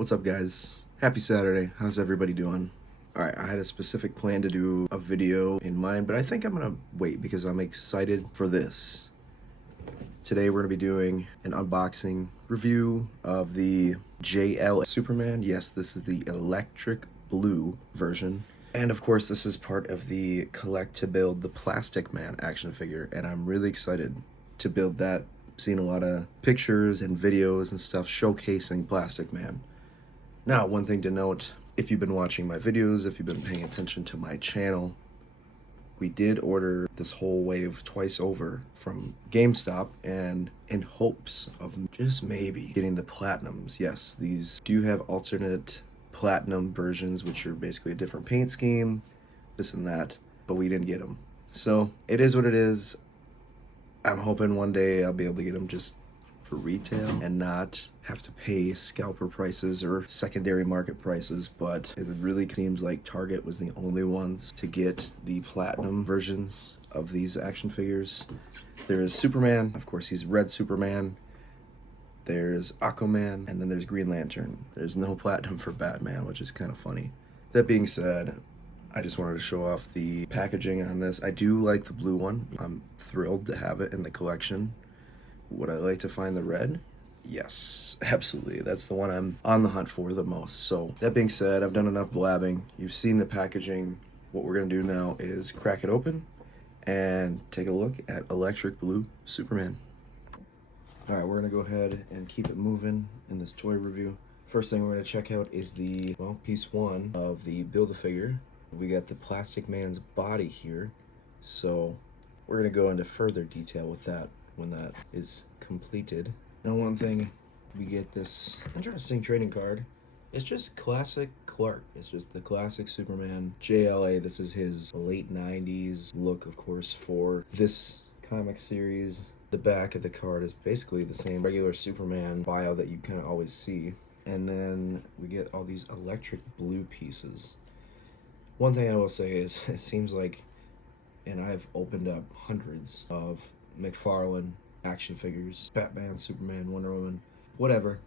What's up, guys? Happy Saturday. How's everybody doing? Alright, I had a specific plan to do a video in mind, but I think I'm gonna wait because I'm excited for this. Today we're gonna be doing an unboxing review of the JLA Superman. Yes, this is the electric blue version. And of course, this is part of the Collect to Build the Plastic Man action figure, and I'm really excited to build that. Seen a lot of pictures and videos and stuff showcasing Plastic Man. Now, one thing to note, if you've been watching my videos, if you've been paying attention to my channel, we did order this whole wave twice over from GameStop, and in hopes of just maybe getting the platinums. Yes, these do have alternate platinum versions, which are basically a different paint scheme, this and that, but we didn't get them. So it is what it is. I'm hoping one day I'll be able to get them just for retail and not have to pay scalper prices or secondary market prices, but it really seems like Target was the only ones to get the platinum versions of these action figures. There's Superman, of course he's Red Superman, there's Aquaman, and then there's Green Lantern. There's no platinum for Batman, which is kind of funny. That being said, I just wanted to show off the packaging on this. I do like the blue one. I'm thrilled to have it in the collection. Would I like to find the red? Yes, absolutely. That's the one I'm on the hunt for the most. So that being said, I've done enough blabbing. You've seen the packaging. What we're gonna do now is crack it open and take a look at electric blue Superman. All right, we're gonna go ahead and keep it moving in this toy review. First thing we're gonna check out is the, well, piece one of the Build-A-Figure. We got the Plastic Man's body here. So we're gonna go into further detail with that when that is completed. Now, one thing, we get this interesting trading card. It's just classic Clark. It's just the classic Superman. JLA, this is his late 90s look, of course, for this comic series. The back of the card is basically the same regular Superman bio that you kind of always see. And then we get all these electric blue pieces. One thing I will say is, it seems like, and I've opened up hundreds of McFarlane action figures, Batman, Superman, Wonder Woman, whatever,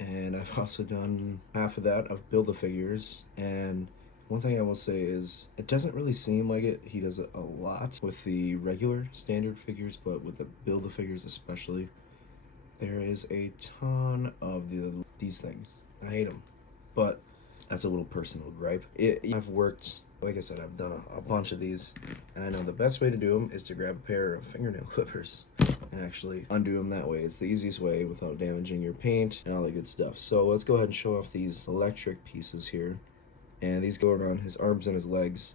and I've also done half of that of Build-A-Figures, and one thing I will say is it doesn't really seem like it. He does it a lot with the regular standard figures, but with the Build-A-Figures especially, there is a ton of these things. I hate them, but that's a little personal gripe. I've worked, like I said, I've done a bunch of these, and I know the best way to do them is to grab a pair of fingernail clippers and actually undo them that way. It's the easiest way without damaging your paint and all that good stuff. So let's go ahead and show off these electric pieces here. And these go around his arms and his legs.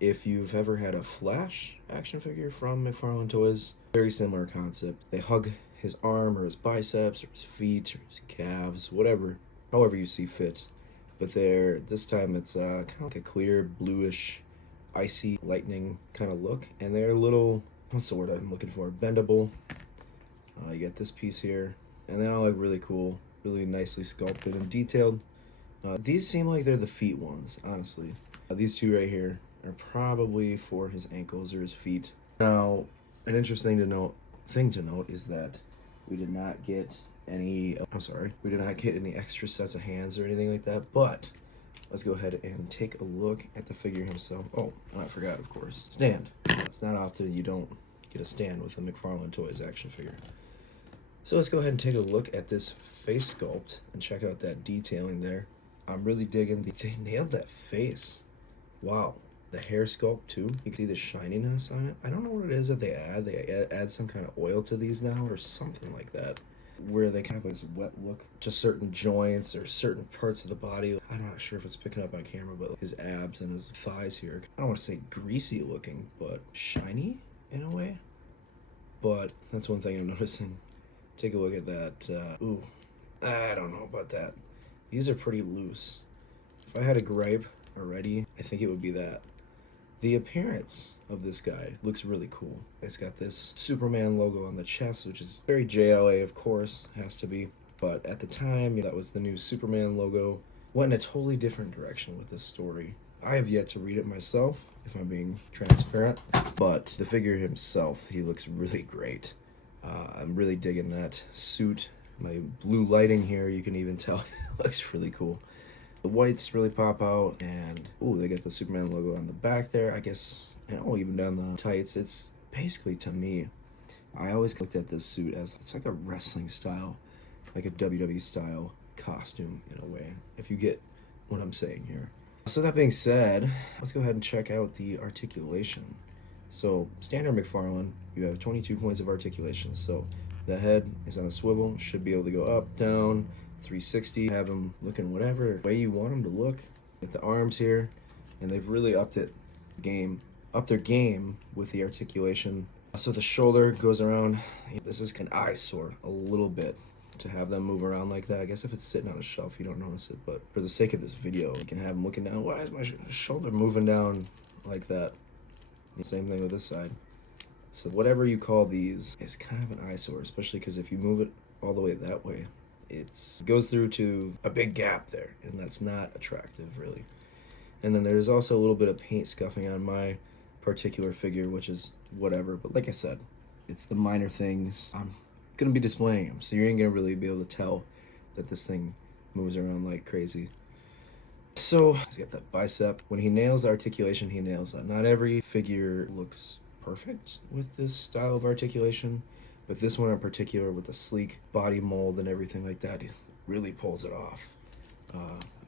If you've ever had a Flash action figure from McFarlane Toys, very similar concept. They hug his arm or his biceps or his feet or his calves, whatever, however you see fit. But this time it's kind of like a clear, bluish, icy lightning kind of look. And they're a little, what's the word I'm looking for, bendable. You get this piece here. And they all look really cool, really nicely sculpted and detailed. These seem like they're the feet ones, honestly. These two right here are probably for his ankles or his feet. Now, an interesting thing to note is that we did not get any extra sets of hands or anything like that, but let's go ahead and take a look at the figure himself. Oh, and I forgot, of course, stand. It's not often you don't get a stand with a McFarlane Toys action figure. So let's go ahead and take a look at this face sculpt and check out that detailing there. I'm really digging they nailed that face. Wow. The hair sculpt too. You can see the shininess on it. I don't know what it is that they add. They add some kind of oil to these now or something like that, where they kind of have this wet look to certain joints or certain parts of the body. I'm not sure if it's picking up on camera, but his abs and his thighs here, I don't want to say greasy looking, but shiny in a way. But that's one thing I'm noticing. Take a look at that. Ooh, I don't know about that. These are pretty loose. If I had a gripe already, I think it would be that. The appearance of this guy looks really cool. It's got this Superman logo on the chest, which is very JLA, of course, has to be. But at the time, that was the new Superman logo. Went in a totally different direction with this story. I have yet to read it myself, if I'm being transparent, but the figure himself, he looks really great. I'm really digging that suit My blue lighting here, you can even tell it looks really cool. The whites really pop out, and ooh, they got the Superman logo on the back there, I guess, and oh, even down the tights. It's basically, to me, I always looked at this suit as it's like a wrestling style, like a WWE style costume in a way, if you get what I'm saying here. So that being said, let's go ahead and check out the articulation. So standard McFarlane, you have 22 points of articulation. So the head is on a swivel, should be able to go up, down, 360, have them looking whatever way you want them to look. With the arms here, and they've really upped their game with the articulation. So the shoulder goes around. This is an eyesore a little bit to have them move around like that. I guess if it's sitting on a shelf, you don't notice it, but for the sake of this video, you can have them looking down. Why is my shoulder moving down like that? Same thing with this side. So whatever you call these is kind of an eyesore, especially because if you move it all the way that way, it goes through to a big gap there, and that's not attractive, really. And then there's also a little bit of paint scuffing on my particular figure, which is whatever. But like I said, it's the minor things. I'm gonna be displaying them, so you ain't gonna really be able to tell that this thing moves around like crazy. So he's got that bicep. When he nails the articulation, he nails that. Not every figure looks perfect with this style of articulation, but this one in particular, with the sleek body mold and everything like that, he really pulls it off.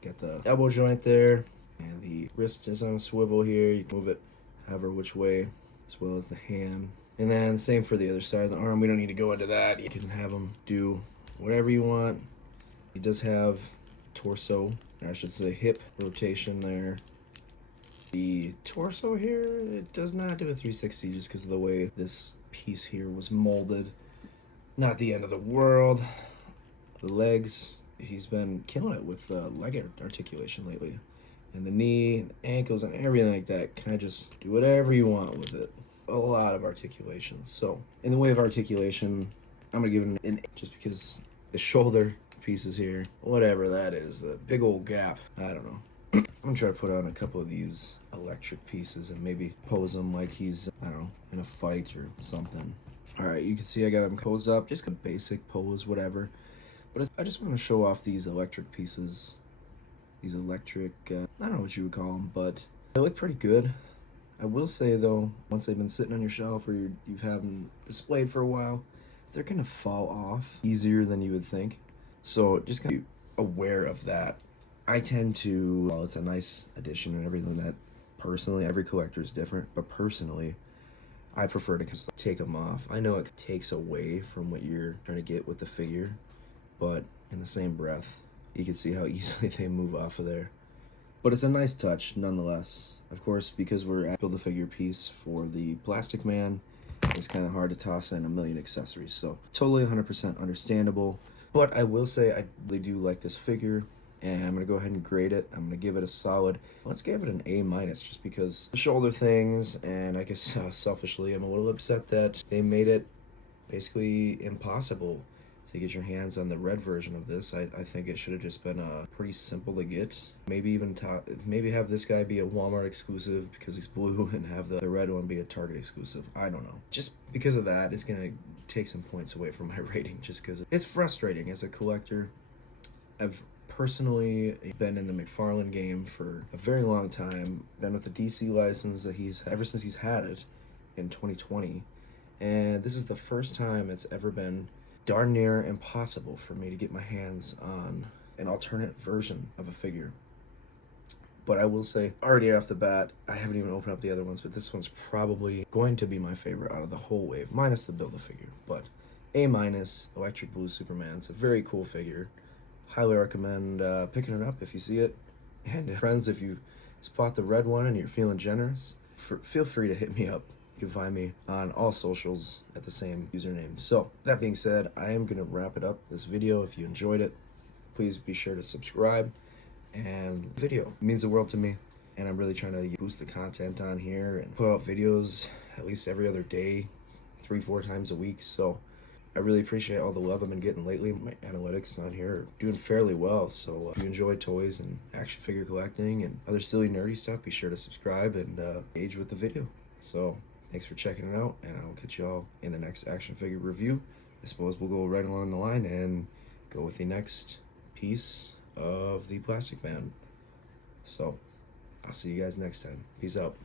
Got the elbow joint there, and the wrist is on a swivel here. You can move it however which way, as well as the hand. And then same for the other side of the arm. We don't need to go into that. You can have him do whatever you want. He does have torso, I should say hip rotation there. The torso here, it does not do a 360 just because of the way this piece here was molded. Not the end of the world. The legs, he's been killing it with leg articulation lately. And the knee, and ankles, and everything like that. Kind of just do whatever you want with it. A lot of articulation. So, in the way of articulation, I'm going to give it an 8 just because the shoulder pieces here, whatever that is, the big old gap, I don't know. I'm gonna try to put on a couple of these electric pieces and maybe pose him like he's, I don't know, in a fight or something. Alright, you can see I got him posed up, just a basic pose, whatever. But I just want to show off these electric pieces. These electric, I don't know what you would call them, but they look pretty good. I will say though, once they've been sitting on your shelf or you've had them displayed for a while, they're gonna fall off easier than you would think. So just gotta be aware of that. I tend to, well, it's a nice addition and everything that personally, every collector is different, but personally, I prefer to just take them off. I know it takes away from what you're trying to get with the figure, but in the same breath, you can see how easily they move off of there. But it's a nice touch nonetheless. Of course, because we're at Build-A-Figure piece for the Plastic Man, it's kind of hard to toss in a million accessories. So totally 100% understandable. But I will say I really do like this figure, and I'm going to go ahead and grade it. I'm going to give it a solid, let's give it an A- just because the shoulder things, and I guess selfishly I'm a little upset that they made it basically impossible to get your hands on the red version of this. I think it should have just been pretty simple to get. Maybe even maybe have this guy be a Walmart exclusive because he's blue, and have the red one be a Target exclusive. I don't know. Just because of that, it's going to take some points away from my rating, just because it's frustrating as a collector. I've personally been in the McFarlane game for a very long time. Been with the DC license that he's ever since he's had it in 2020, and this is the first time it's ever been darn near impossible for me to get my hands on an alternate version of a figure. But I will say, already off the bat, I haven't even opened up the other ones, but this one's probably going to be my favorite out of the whole wave, minus the Build-A-Figure. But A-, Electric Blue Superman. It's a very cool figure. Highly recommend picking it up if you see it. And friends, if you spot the red one and you're feeling generous, feel free to hit me up. You can find me on all socials at the same username. So, that being said, I am going to wrap it up, this video. If you enjoyed it, please be sure to subscribe. And the video means the world to me. And I'm really trying to boost the content on here and put out videos at least every other day, 3-4 times a week. So, I really appreciate all the love I've been getting lately. My analytics on here are doing fairly well. So, if you enjoy toys and action figure collecting and other silly nerdy stuff, be sure to subscribe and engage with the video. So, thanks for checking it out, and I'll catch you all in the next action figure review. I suppose we'll go right along the line and go with the next piece of the Plastic Man. So I'll see you guys next time. Peace out.